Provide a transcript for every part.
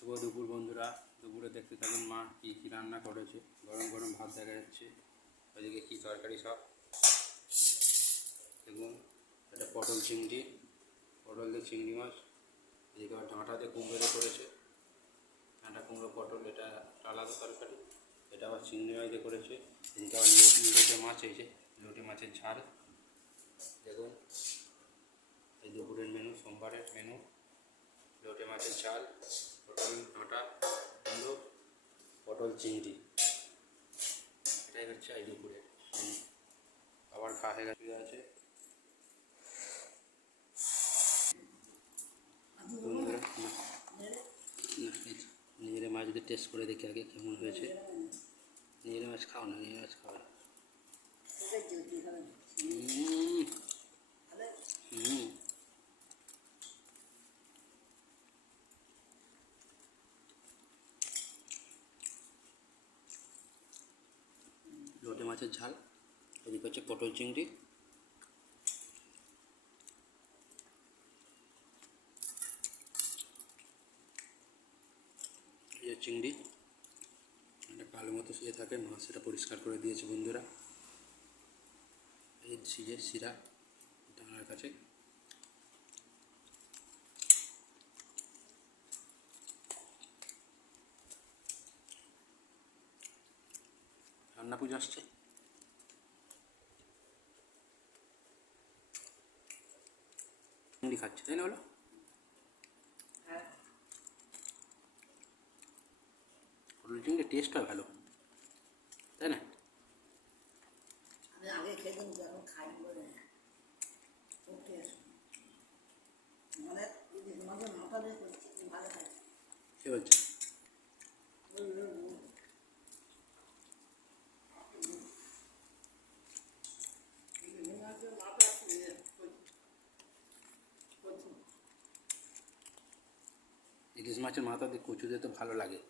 শুভ দুপুর বন্ধুরা। দুপুরে দেখতে থাকুন মা কী কী রান্না করেছে। গরম গরম ভাত দেখা যাচ্ছে, ওইদিকে কী তরকারি সব দেখুন। এটা পটল চিংড়ি, পটল দিয়ে চিংড়ি মাছ। এদিকে আবার ডাঁটা দিয়ে কুমড়ো দিয়ে করেছে, ডাঁটা কুমড়ো পটল, এটা আলাদা তরকারি। এটা আবার চিংড়ি মাছ দিয়ে করেছে। এদিকে আবার লোটে মাছ, এই যে লোটে মাছের ঝাল দেখুন। এই দুপুরের মেনু, সোমবারের মেনু, লোটে মাছের ঝাল, পটল ডাঁটা কুমড়ো পটল চিংড়ি, এটাই হচ্ছে এই দুপুরের। আবার খাওয়া হয়ে আছে বন্ধুরা। নিজের মাছ যদি টেস্ট করে দেখি আগে কেমন হয়েছে। নিজের মাছ খাও না, নিজের মাছ খাও না। লোটে মাছের ঝাল, এদিকে হচ্ছে পটল চিংড়ি, এই যে চিংড়ি, এটা কালো মতো শুয়ে থাকে, মাছ সেটা পরিষ্কার করে দিয়েছে বন্ধুরা। এই সিজে শিরা ডাঙার কাছে, রান্না পুজো আসছে। চিংড়ি খাচ্ছে তাই না? বলো পটল চিংড়ি টেস্টটা ভালো, তাই না? আগে খেতাম, এখন খাই বলে খুব টেস্ট। মানে মাঝে মাথা দিয়ে করছি, ভালো খাই। কে বলছে? ইলিশ মাছের মাথা দিয়ে কচু দিয়ে তো ভালো লাগে,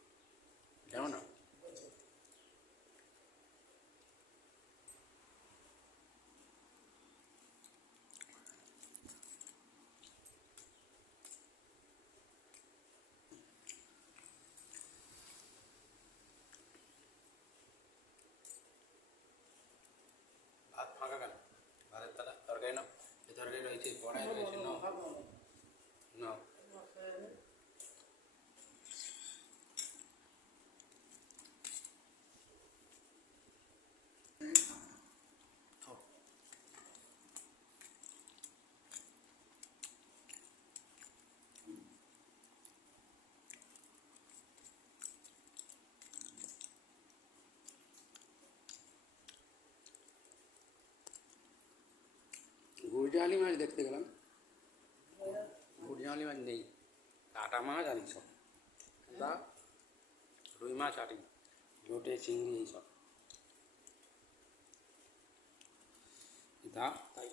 জানো না? ভাত ফাঁকা কেন? ভাতের তালা তরকারি নাও, এই তরকারি রয়েছে, কড়াই রয়েছে, নাও নাও। গুরজালি মাছ দেখতে গেলাম, গুরজালি মাছ নেই, কাটা মাছ আর এইসব, তা রুই মাছ আর লোটে চিংড়ি এইসব, তাই